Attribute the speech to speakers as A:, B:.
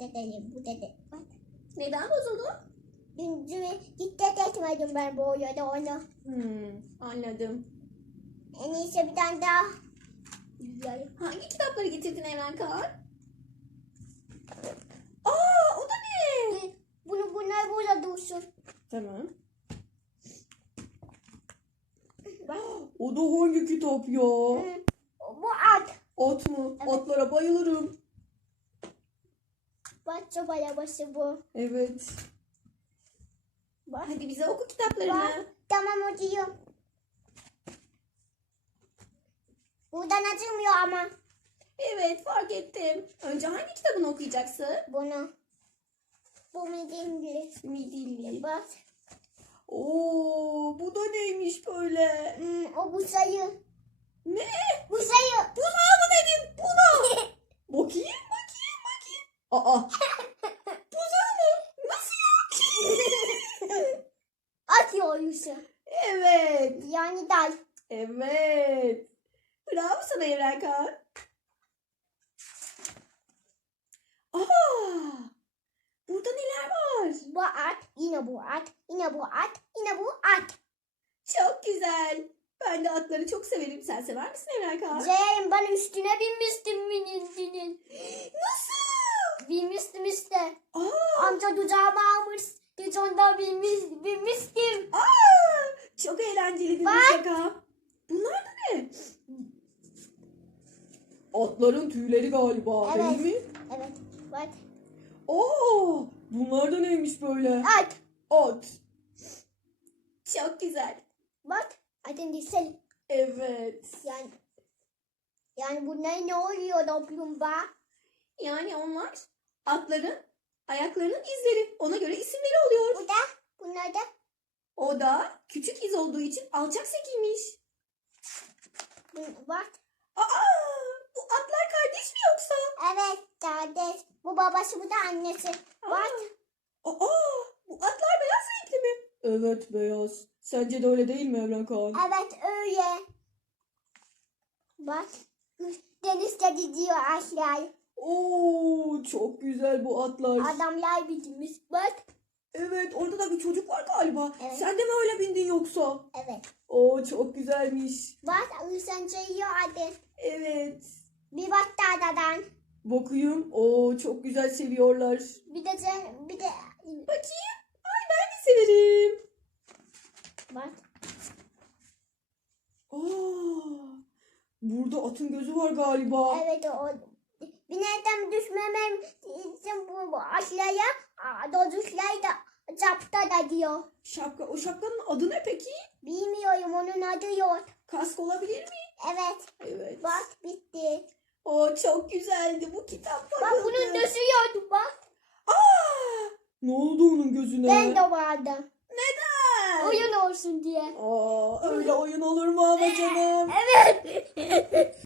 A: dedelim bu dede. Bak.
B: Neden bozuldu?
A: Dün dikkat etmedim ben bu oyunda onu.
B: Hmm, anladım.
A: En iyisi bir tane daha. Güzel.
B: Hangi kitapları getirdin Evren Kaan? Aa o da ne?
A: Bunu bunlar burada dursun.
B: Tamam. O da hangi kitap ya?
A: Hı. Bu at.
B: At mı?
A: Evet.
B: Atlara bayılırım.
A: Bak soba arabası bu.
B: Evet.
A: Bak.
B: Hadi bize oku kitaplarını.
A: Bak. Tamam hocam. Buradan açılmıyor ama.
B: Evet fark ettim. Önce hangi kitabını okuyacaksın?
A: Bunu. Bu midimli.
B: Midilli.
A: Bak.
B: Oo, bu da neymiş böyle?
A: Hmm, o bu sayı.
B: Ne?
A: Bu sayı.
B: Buna mı dedin? Buna. bakayım, bakayım, bakayım. Aa. Buna mı? Nasıl ya?
A: Yusuf.
B: evet.
A: Yani dal.
B: Evet. Bravo sana Evren Kaan. Aa. Burada neler var?
A: Bu at. Yine bu at. Yine bu at. Yine bu at.
B: Çok güzel. Ben de atları çok severim. Sen sever misin Evren Kaan?
A: Zeynep ben üstüne binmiştim minizinin.
B: Nasıl?
A: Binmiştim işte.
B: Aa,
A: Amca ducağıma almış. Biz ondan binmiş, binmiştim.
B: aa, çok eğlenceliydi
A: Bak.
B: mutlaka. Bunlar da ne? Atların tüyleri galiba
A: Evet.
B: değil mi?
A: Evet. Bak.
B: Oo, bunlar da neymiş böyle?
A: At.
B: At. Çok güzel.
A: Bak. Atın dişleri.
B: Evet.
A: Yani yani bunlar ne oluyor toplumda?
B: Yani onlar atların ayaklarının izleri. Ona göre isimleri oluyor.
A: Bu da bunlar da
B: O da küçük iz olduğu için alçak sekiymiş.
A: bak.
B: Aa, bu atlar kardeş mi yoksa?
A: Evet kardeş. Bu babası bu da annesi. Bak.
B: Aa, bu atlar beyaz renkli mi? Evet beyaz. Sence de öyle değil mi Evren Kaan?
A: Evet öyle. Bak. Denizde gidiyor aşağıya.
B: Oo, çok güzel bu atlar.
A: Adamlar bitmiş. Bak.
B: Evet, orada da bir çocuk var galiba.
A: Evet.
B: Sen de mi öyle bindin yoksa?
A: Evet.
B: Oo, çok güzelmiş.
A: Bak sen sayıyor hadi.
B: Evet.
A: Bir bak dadadan.
B: Bakayım. Oo, çok güzel seviyorlar.
A: Bir de sen bir de
B: Bakayım. Ay ben de severim.
A: bak.
B: Aa, burada atın gözü var galiba.
A: Evet o bir nereden düşmemem için bu, bu aşağıya aa, doduşlar da zapta da diyor.
B: Şapka, o şapkanın adı ne peki?
A: Bilmiyorum onun adı yok.
B: Kask olabilir mi?
A: Evet
B: Evet.
A: bak bitti.
B: O çok güzeldi bu kitap.
A: Bak bunun düşüyordu bak.
B: Aa, ne oldu onun gözüne?
A: Ben de vardım.
B: Neden?
A: Oyun olsun diye.
B: Aa, öyle oyun olur mu ama canım?
A: Evet.